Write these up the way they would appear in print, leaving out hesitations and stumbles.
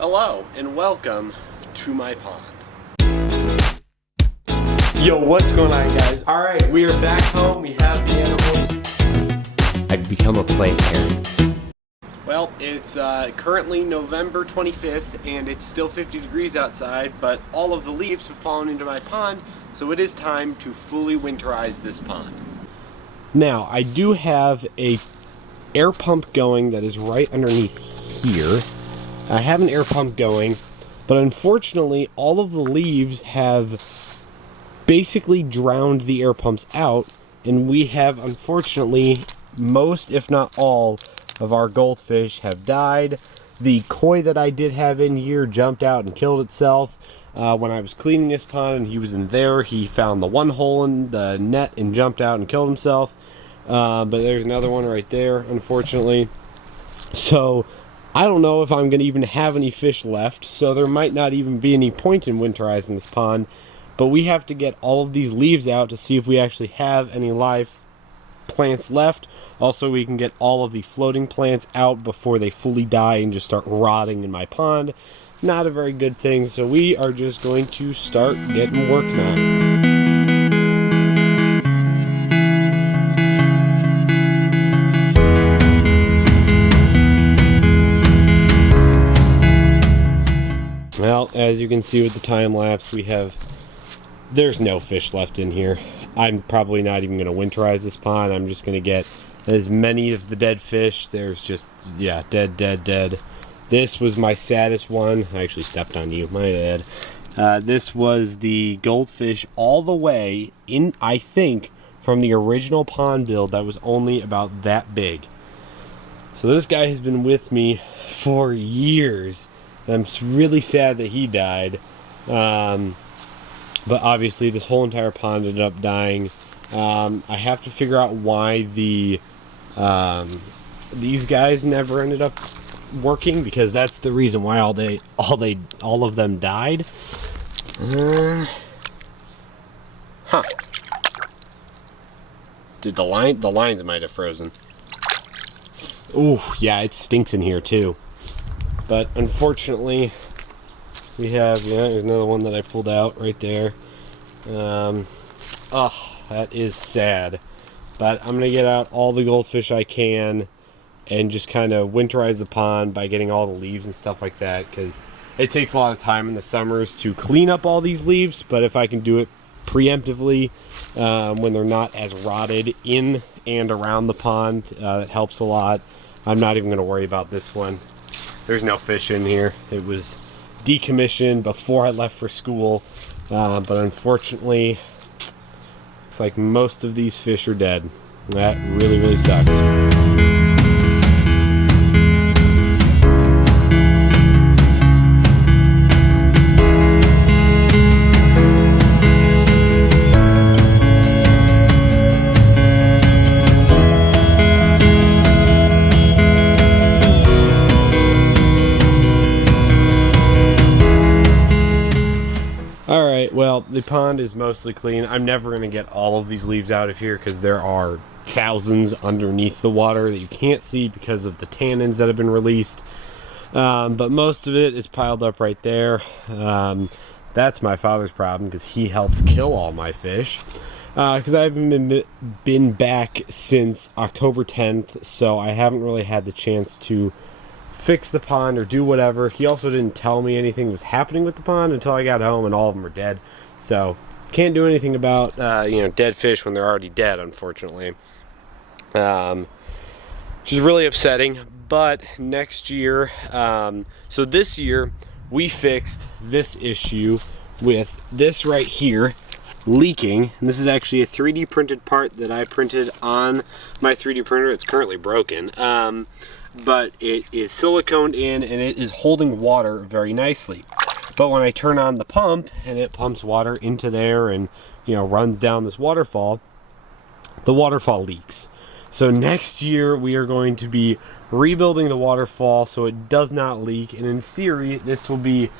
Hello and welcome to my pond. Yo, what's going on, guys? Alright, we are back home. We have the animals. I've become a plant parent. Well, it's currently November 25th and it's still 50 degrees outside, but all of the leaves have fallen into my pond, so it is time to fully winterize this pond. Now, I do have a air pump going that is right underneath here. I have an air pump going, but unfortunately all of the leaves have basically drowned the air pumps out, and we have, unfortunately, most if not all of our goldfish have died. The koi that I did have in here jumped out and killed itself. When I was cleaning this pond and he was in there, he found the one hole in the net and jumped out and killed himself. But there's another one right there, unfortunately. So I don't know if I'm going to even have any fish left, so there might not even be any point in winterizing this pond. But we have to get all of these leaves out to see if we actually have any live plants left. Also, we can get all of the floating plants out before they fully die and just start rotting in my pond. Not a very good thing, so we are just going to start getting working on it. Well, as you can see with the time lapse, there's no fish left in here. I'm probably not even going to winterize this pond. I'm just going to get as many of the dead fish. There's just, yeah, dead. This was my saddest one. I actually stepped on you, my bad. This was the goldfish all the way in, I think, from the original pond build that was only about that big. So this guy has been with me for years. I'm really sad that he died. But obviously this whole entire pond ended up dying. I have to figure out why these guys never ended up working, because that's the reason why all of them died. Did the lines might have frozen. Ooh, yeah, it stinks in here too. But unfortunately, we have, yeah, there's another one that I pulled out right there. Oh, that is sad. But I'm going to get out all the goldfish I can and just kind of winterize the pond by getting all the leaves and stuff like that, because it takes a lot of time in the summers to clean up all these leaves. But if I can do it preemptively when they're not as rotted in and around the pond, that helps a lot. I'm not even going to worry about this one. There's no fish in here. It was decommissioned before I left for school, but unfortunately it's like most of these fish are dead. That really sucks. Well, the pond is mostly clean. I'm never going to get all of these leaves out of here because there are thousands underneath the water that you can't see because of the tannins that have been released. But most of it is piled up right there. That's my father's problem because he helped kill all my fish. Because I haven't been back since October 10th, so I haven't really had the chance to fix the pond or do whatever. He also didn't tell me anything was happening with the pond until I got home, and all of them are dead. So can't do anything about dead fish when they're already dead, unfortunately. Which is really upsetting. But next year, so this year we fixed this issue with this right here leaking, and this is actually a 3D printed part that I printed on my 3D printer. It's currently broken. But it is siliconed in and it is holding water very nicely. But when I turn on the pump and it pumps water into there and runs down this waterfall, the waterfall leaks. So next year we are going to be rebuilding the waterfall so it does not leak, and in theory this will be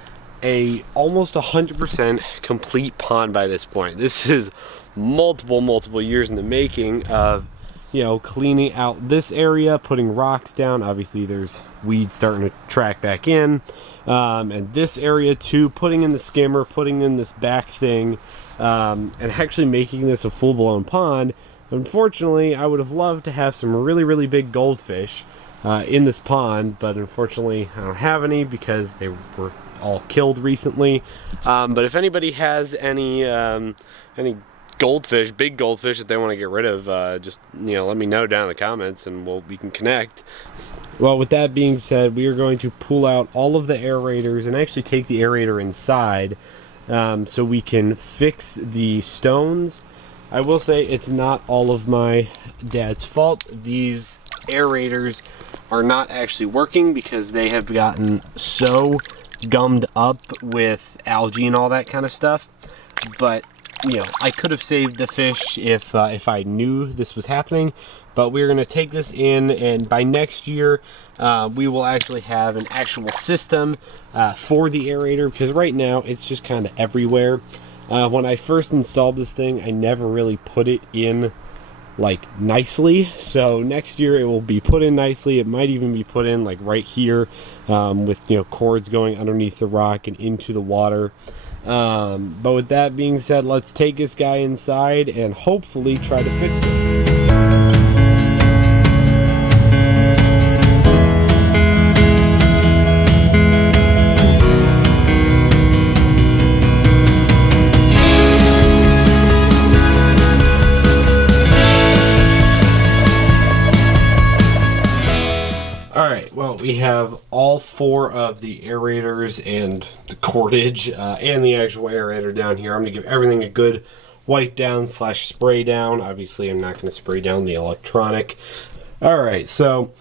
a almost 100% complete pond by this point. This is multiple years in the making of you know, cleaning out this area, putting rocks down. Obviously there's weeds starting to track back in, and this area too, putting in the skimmer, putting in this back thing, and actually making this a full-blown pond. Unfortunately, I would have loved to have some really big goldfish in this pond, but unfortunately I don't have any because they were all killed recently. But if anybody has any goldfish, big goldfish that they want to get rid of, just, you know, let me know down in the comments and we can connect. Well, with that being said, we are going to pull out all of the aerators and actually take the aerator inside, so we can fix the stones. I will say it's not all of my dad's fault. These aerators are not actually working because they have gotten so gummed up with algae and all that kind of stuff. But, you know, I could have saved the fish if I knew this was happening. But we're going to take this in, and by next year we will actually have an actual system for the aerator, because right now it's just kind of everywhere. When I first installed this thing, I never really put it in like nicely, so next year it will be put in nicely. It might even be put in like right here, with, you know, cords going underneath the rock and into the water. But with that being said, let's take this guy inside and hopefully try to fix it. Alright, well, we have all 4 of the aerators and the cordage and the actual aerator down here. I'm going to give everything a good wipe down / spray down. Obviously, I'm not going to spray down the electronic. Alright, so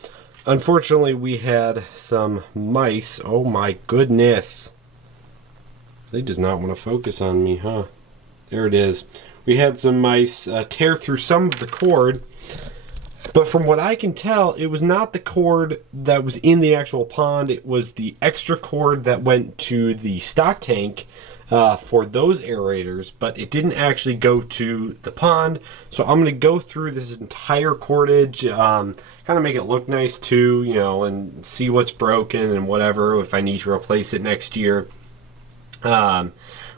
unfortunately we had some mice. Oh my goodness. They does not want to focus on me, huh? There it is. We had some mice tear through some of the cord. But from what I can tell, it was not the cord that was in the actual pond. It was the extra cord that went to the stock tank for those aerators, but it didn't actually go to the pond. So I'm going to go through this entire cordage, kind of make it look nice too, you know, and see what's broken and whatever, if I need to replace it next year,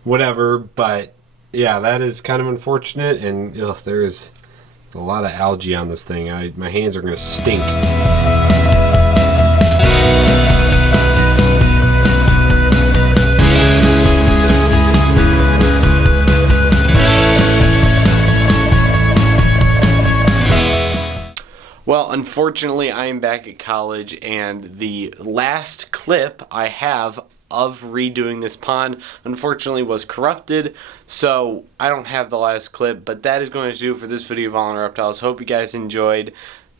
whatever. But yeah, that is kind of unfortunate, and there is a lot of algae on this thing. My hands are going to stink. Well, unfortunately, I am back at college, and the last clip I have of redoing this pond unfortunately was corrupted, so I don't have the last clip. But that is going to do it for this video of All in Reptiles. Hope you guys enjoyed.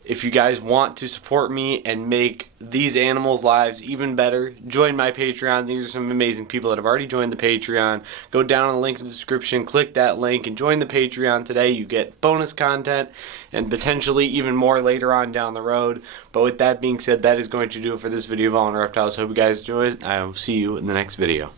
If you guys want to support me and make these animals' lives even better, join my Patreon. These are some amazing people that have already joined the Patreon. Go down on the link in the description, click that link, and join the Patreon today. You get bonus content and potentially even more later on down the road. But with that being said, that is going to do it for this video of All in Reptiles. Hope you guys enjoyed. I will see you in the next video.